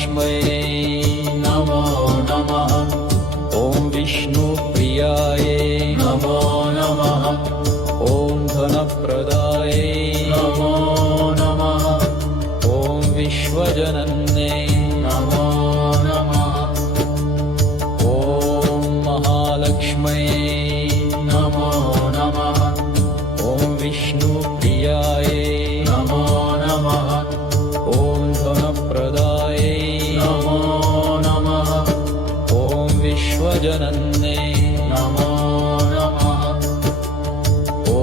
महालक्ष्म्यै नमो नमः। ॐ विष्णुप्रियायै नमो नमः। ॐ धनप्रदायै नमो नमः। ॐ विश्वजनन्यै नमो नमः। ॐ महालक्ष्म्यै नमो नमः। ॐ विष्णुप्रियायै नमो नमः। ॐ धनप्रदायै नमो नमः। ॐ विश्वजनन्यै नमो नमः। ॐ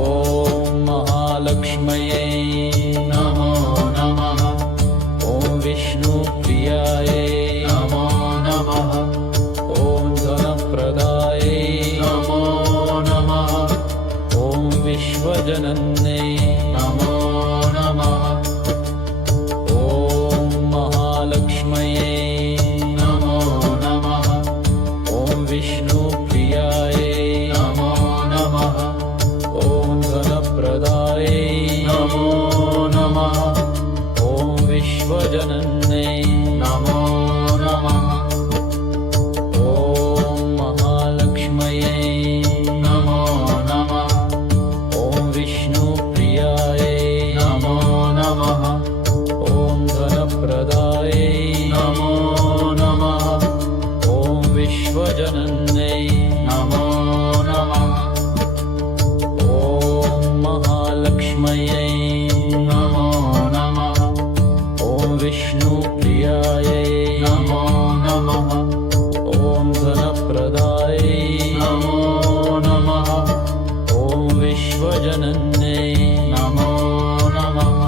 महालक्ष्म्यै नमो नमः। ॐ विष्णुप्रियायै नमो नमः। ॐ धनप्रदायै नमो नमः। ॐ विश्वजनन्यै नमो नमः। ॐ महालक्ष्म्यै नमो नमः। ॐ विष्णुप्रियायै नमो नमः। ॐ धनप्रदायै नमो नमः। ॐ विश्वजनन्यै नमो नमः। ॐ महालक्ष्म्यै नमो नमः। ॐ विष्णुप्रियायै नमो नमः। ॐ धनप्रदायै नमो नमः। ॐ विश्वजनन्यै नमो नमः। ॐ महालक्ष्म्यै नमो नमः। ॐ विष्णुप्रियायै नमो नमः। ॐ धनप्रदायै नमो नमः। ॐ विश्वजनन्यै नमो नमः।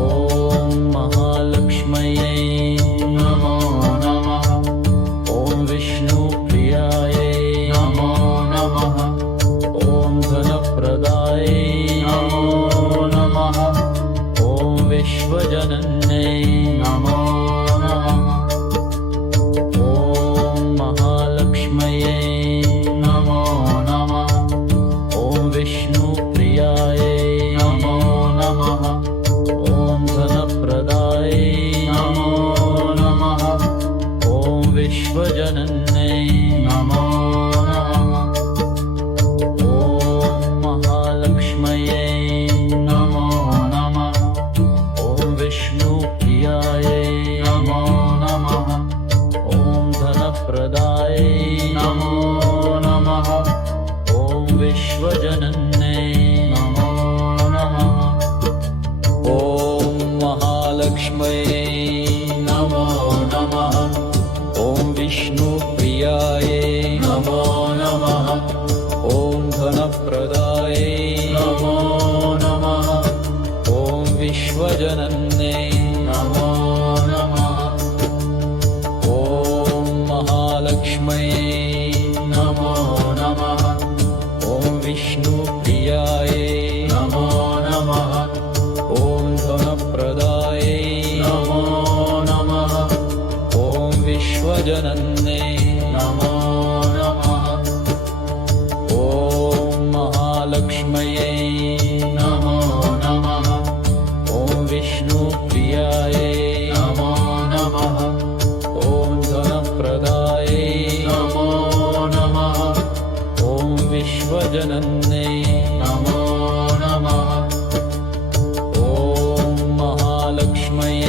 ॐ महालक्ष्म्यै नमो नमः। ॐ विष्णुप्रियायै नमो नमः। ॐ धनप्रदायै नमो नमः। ॐ विश्वजनन्यै नमो नमः। ॐ महालक्ष्म्यै नमो नमः। ॐ विष्णुप्रियायै नमो नमः। ॐ धनप्रदायै नमो नमः। ॐ विश्वजनन्यै नमो नमः। ॐ महालक्ष्म्यै नमो नमः। ॐ विष्णुप्रियायै नमो नमः। ॐ धनप्रदायै नमो नमः। ॐ विश्वजनन्यै नमो नमः। ॐ महालक्ष्म्यै नमो नमः। ॐ विष्णुप्रियायै नमो नमः। ॐ धनप्रदायै नमो नमः। ॐ विश्वजनन्यै नमो नमः। ॐ महालक्ष्म्यै नमो नमः। ॐ विष्णुप्रियायै नमो नमः। ॐ धनप्रदायै नमो नमः। ॐ विश्वजनन्यै नमो नमः। ॐ महालक्ष्म्यै नमो नमः। ॐ विष्णुप्रियायै नमो नमः। ॐ धनप्रदायै नमो नमः। ॐ विश्वजनन्यै नमो नमः। ॐ महालक्ष्म्यै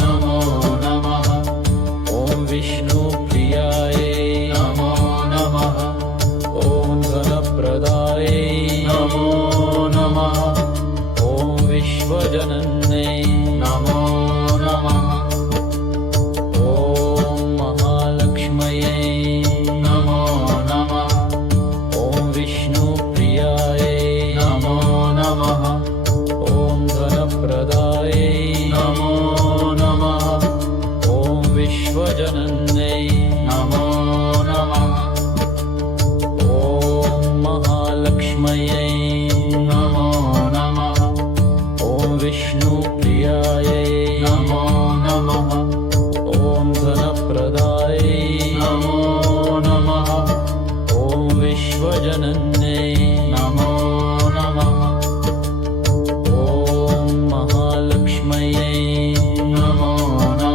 नमो नमः। ॐ विष्णुप्रियायै नमो नमः। ॐ धनप्रदायै नमो नमः। ॐ विश्वजनन्यै नमो नमः। ॐ महालक्ष्म्यै नमो नमः। ॐ विष्णुप्रियायै नमो नमः। ॐ धनप्रदायै नमो नमः। ॐ विश्वजनन्यै नमो नमः। ॐ महालक्ष्म्यै नमो नमः। ॐ विष्णुप्रियायै नमो नमः। ॐ धनप्रदायै नमो नमः। ॐ विश्वजनन्यै नमो नमः। ॐ महालक्ष्म्यै नमो नमः।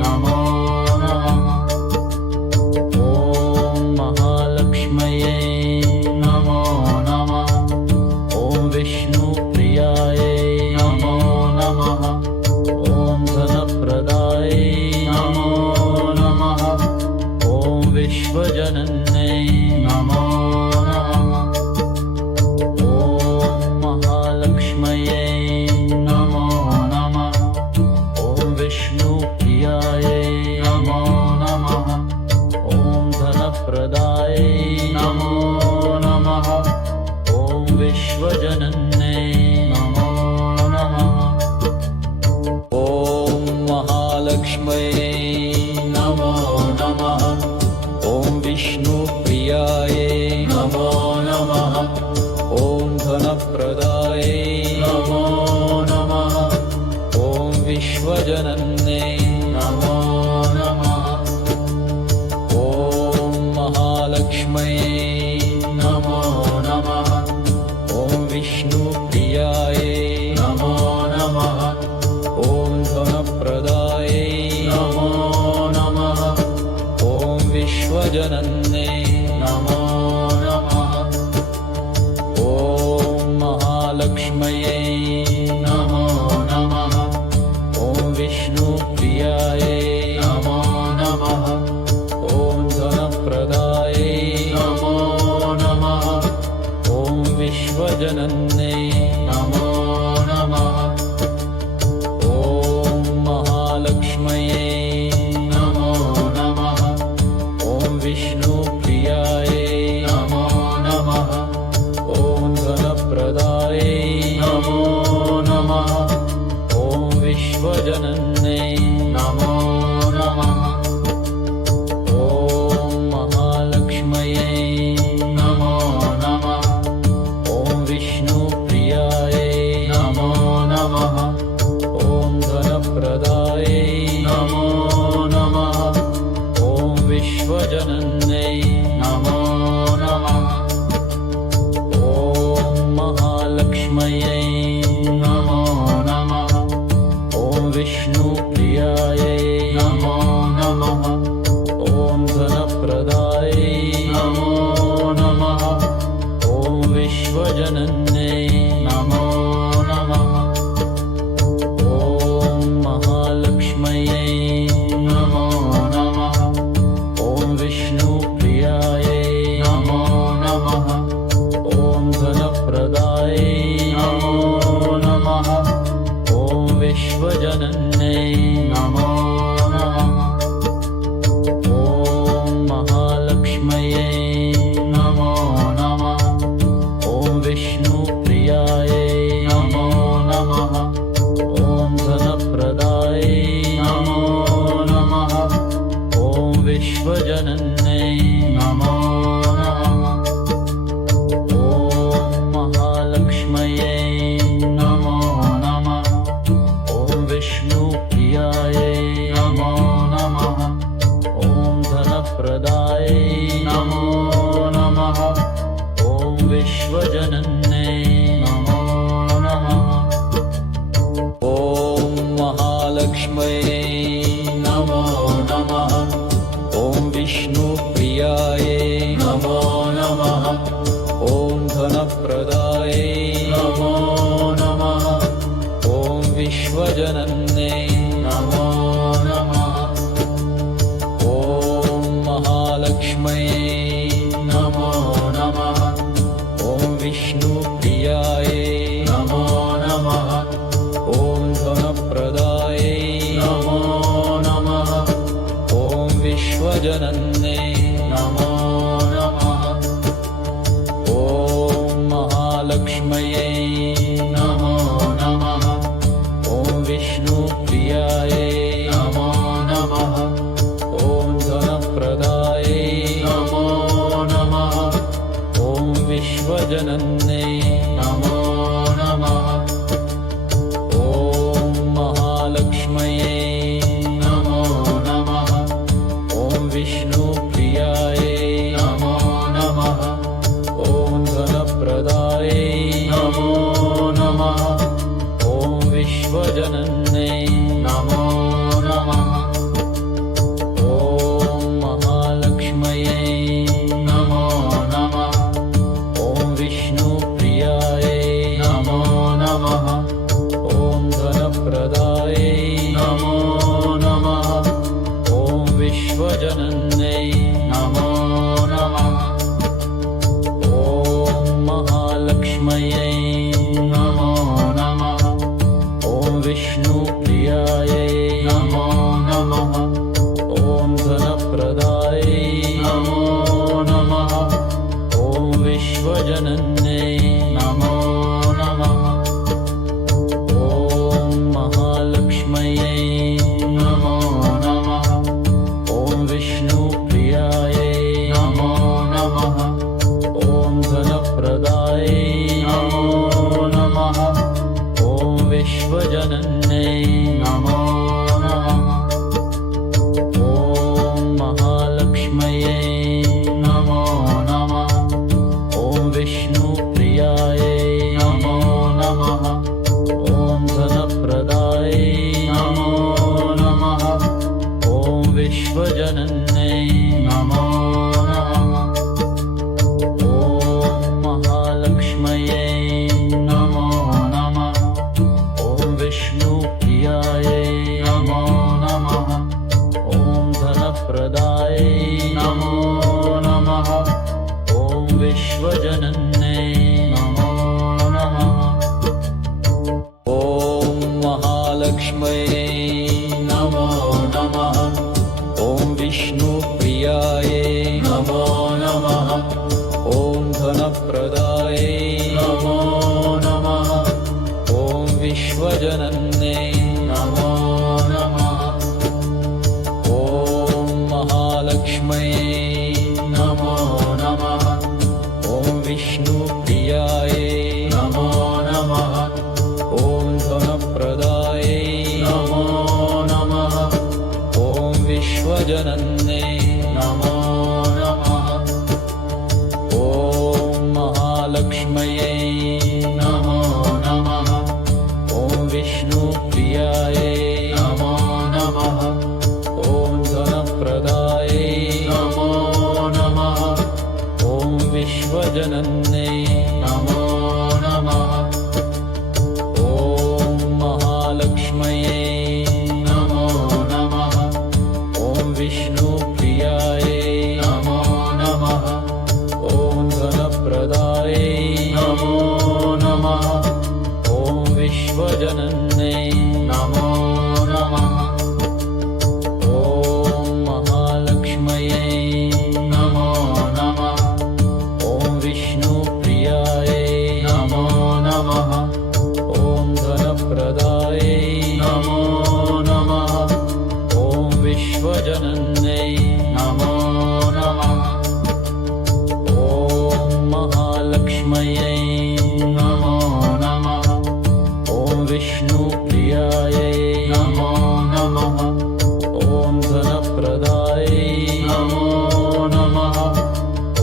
नमो नमः। ॐ महालक्ष्म्यै नमो नमः। ॐ विष्णुप्रियायै नमो नमः। ॐ धनप्रदायै नमो नमः। ॐ विश्वजनन्यै नमो नमः। ॐ महालक्ष्म्यै नमो नमः। ॐ विष्णुप्रियायै नमो नमः। ॐ धनप्रदायै नमो नमः। ॐ विश्वजनन्यै नमो नमः। ॐ महालक्ष्म्यै नमो नमः। ॐ विष्णुप्रियायै नमो नमः। ॐ धनप्रदायै नमो नमः। ॐ विश्वजनन्यै नमो नमः। ॐ महालक्ष्म्यै नमो नमः। ॐ विष्णुप्रियायै नमो नमः। ॐ धनप्रदायै नमो नमः। ॐ विश्वजनन्यै नमो नमः। ॐ महालक्ष्म्यै नमो नमः। ॐ विष्णुप्रियायै नमो नमः। ॐ धनप्रदायै नमो नमः। ॐ विश्वजनन्यै नमो नमः। ॐ महालक्ष्म्यै नमो नमः। ॐ विष्णुप्रियायै नमो नमः। ॐ धनप्रदायै नमो नमः। ॐ विश्वजनन्यै नमो नमः। ॐ महालक्ष्म्यै नमो नमः। ॐ विष्णुप्रियायै नमो नमः। ॐ धनप्रदायै नमो नमः। ॐ विश्वजनन्यै नमो नमः। ॐ महालक्ष्म्यै नमो नमः। ॐ विष्णुप्रियायै नमो नमः। ॐ धनप्रदायै नमो नमः। ॐ विश्वजनन्यै नमो नमः। ॐ महालक्ष्म्यै नमो नमः। ॐ विष्णुप्रियायै नमो नमः। ॐ धनप्रदायै नमो नमः। ॐ विश्वजनन्यै नमो नमः। ॐ महालक्ष्म्यै नमो नमः। ॐ विष्णुप्रियायै नमो नमः। ॐ धनप्रदायै नमो नमः। ॐ विश्वजनन्यै नमो नमः। ॐ महालक्ष्म्यै नमो नमः। ॐ विष्णुप्रियायै नमो नमः। ॐ धनप्रदायै नमो नमः। ॐ विश्वजनन्यै नमो नमः। ॐ महालक्ष्म्यै नमो नमः। ॐ विष्णुप्रियायै नमो नमः। ॐ धनप्रदायै नमो नमः। ॐ विश्वजनन्यै नमो नमः। ॐ महालक्ष्म्यै नमो नमः। ॐ विष्णुप्रियायै नमो नमः। ॐ धनप्रदायै नमो नमः। ॐ विश्वजनन्यै नमो नमः। ॐ महालक्ष्म्यै नमो नमः। ॐ विष्णुप्रियायै नमो नमः। ॐ धनप्रदायै नमो नमः। ॐ विश्वजनन्यै नमो नमः। ॐ महालक्ष्म्यै नमो नमः। ॐ विष्णुप्रियायै नमो नमः। ॐ धनप्रदायै नमो नमः। ॐ विश्वजनन्यै नमो नमः। विश्वजनन्यै नमो नमः ॐ महालक्ष्म्यै नमो नमः ॐ विष्णुप्रियायै नमो नमः ॐ धनप्रदायै नमो नमः ॐ विश्वजनन्यै नमो नमः ॐ महालक्ष्म्यै नमो नमः ॐ विष्णुप्रियायै नमो नमः ॐ धनप्रदायै नमो नमः ॐ विश्वजनन्यै नमो नमः ॐ महालक्ष्म्यै नमो नमः ॐ विष्णुप्रियायै नमो नमः ॐ धनप्रदायै नमो नमः ॐ विश्वजनन्यै नमो नमः ॐ महालक्ष्म्यै नमो नमः ॐ विष्णुप्रियायै नमो नमः ॐ धनप्रदायै नमो नमः ॐ विश्वजनन्यै नमो नमः ॐ महालक्ष्म्यै नमो नमः ॐ विष्णुप्रियायै नमो नमः ॐ धनप्रदायै नमो नमः ॐ विश्वजनन्यै नमो नमः ॐ महालक्ष्म्यै नमो नमः ॐ विष्णुप्रियायै नमो नमः ॐ धनप्रदायै नमो नमः ॐ विश्वजनन्यै नमो नमः ॐ महालक्ष्म्यै नमो नमः ॐ विष्णुप्रियायै नमो नमः ॐ धनप्रदायै नमो नमः ॐ विश्वजनन्यै नमो नमः ॐ महालक्ष्म्यै नमो नमः ॐ विष्णुप्रियायै नमो नमः ॐ धनप्रदायै नमो नमः ॐ विश्वजनन्यै नमो नमः ॐ महालक्ष्म्यै नमो नमः ॐ विष्णुप्रियायै नमो नमः ॐ धनप्रदायै नमो नमः ॐ विश्वजनन्यै नमो नमः ॐ महालक्ष्म्यै नमो नमः ॐ विष्णुप्रियायै नमो नमः ॐ धनप्रदायै नमो नमः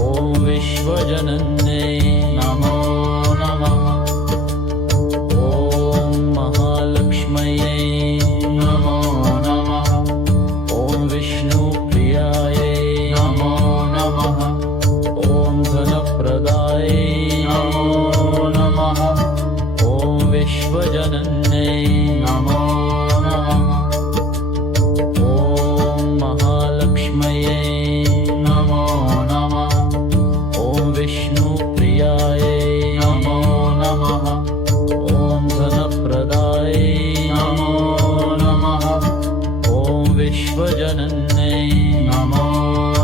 ॐ विश्वजनन्यै नमो नमः ॐ महालक्ष्म्यै नमो नमः ॐ विष्णुप्रियायै नमो नमः ॐ धनप्रदायै नमो नमः ॐ विश्वजनन्यै नमो नमः ॐ महालक्ष्म्यै नमो नमः ॐ विष्णुप्रियायै नमो नमः ॐ धनप्रदायै नमो नमः ॐ विश्वजनन्यै नमो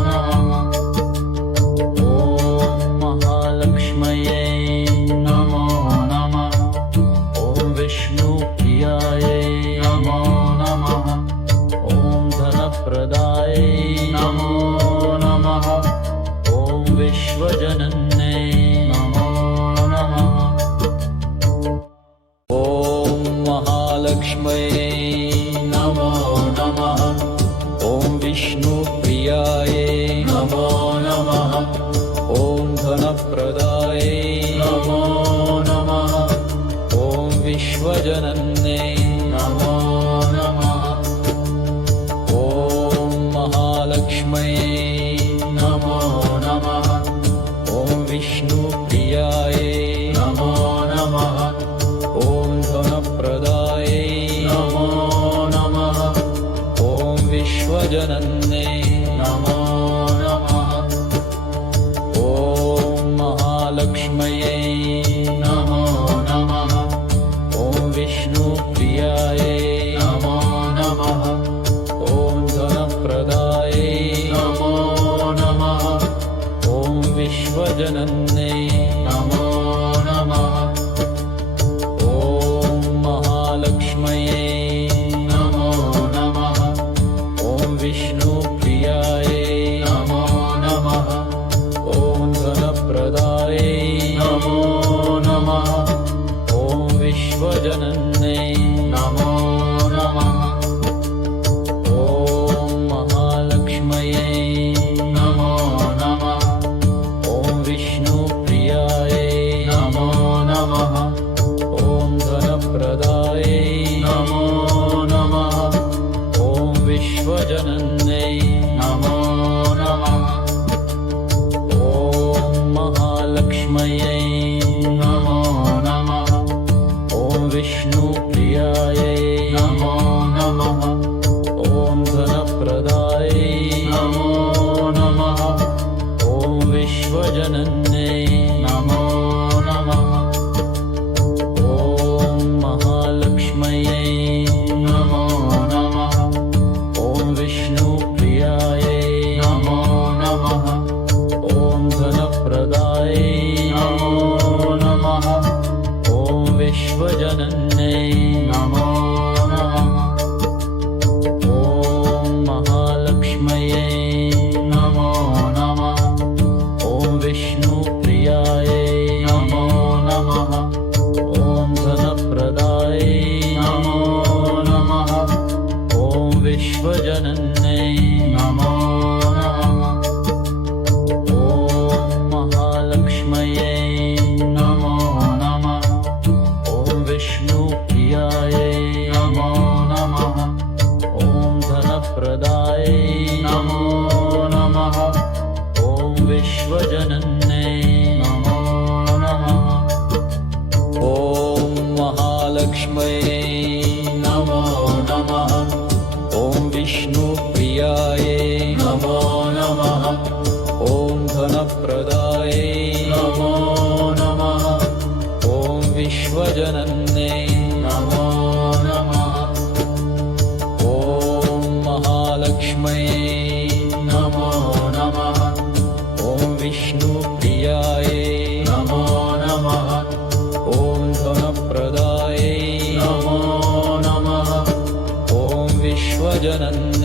नमः ॐ महालक्ष्म्यै नमो नमः ॐ विष्णुप्रियायै नमो नमः ॐ धनप्रदायै नमो नमः ॐ विश्वजनन्यै नमो नमः ॐ महालक्ष्म्यै नमो नमः ॐ विष्णुप्रियायै नमो नमः ॐ धनप्रदायै नमो नमः ॐ विश्वजनन्यै नमो नमः ॐ महालक्ष्म्यै नमो नमः ॐ विष्णुप्रियायै नमो नमः ॐ धनप्रदायै नमो नमः ॐ विश्वजनन्यै नमो नमः ॐ महालक्ष्म्यै नमो नमः ॐ विष्णुप्रियायै नमो नमः ॐ धनप्रदायै नमो नमः ॐ विश्वजनन्यै नमो नमः ॐ महालक्ष्म्यै नमो नमः ॐ विष्णुप्रियायै नमो नमः ॐ धनप्रदायै नमो नमः ॐ विश्वजनन्यै नमो नमः ॐ महालक्ष्म्यै नमो नमः ॐ विष्णुप्रियायै नमो नमः ॐ धनप्रदायै नमो नमः ॐ विश्वजनन्यै नमो नमः ॐ महालक्ष्म्यै नमो नमः ॐ विष्णुप्रियायै नमो नमः ॐ धनप्रदायै नमो नमः ॐ विश्वजनन्यै नमो नमः ॐ महालक्ष्म्यै नमो नमः ॐ विष्णुप्रियायै नमो नमः ॐ धनप्रदायै नमो नमः ॐ विश्वजनन्यै नमो नमः ॐ महालक्ष्म्यै नमो नमः ॐ विष्णुप्रियायै नमो नमः ॐ धनप्रदायै नमो नमः ॐ विश्वजनन्यै नमो नमः ॐ महालक्ष्म्यै नमो नमः ॐ विष्णुप्रियायै नमो नमः ॐ धनप्रदायै नमो नमः ॐ विश्वजनन्यै नमो नमः ॐ महालक्ष्म्यै नमो नमः ॐ विष्णुप्रियायै नमो नमः ॐ धनप्रदायै नमो नमः ॐ विश्वजनन्यै नमो नमः ॐ महालक्ष्म्यै नमो नमः ॐ विष्णुप्रियायै नमो नमः ॐ धनप्रदायै नमो नमः ॐ विश्वजनन्यै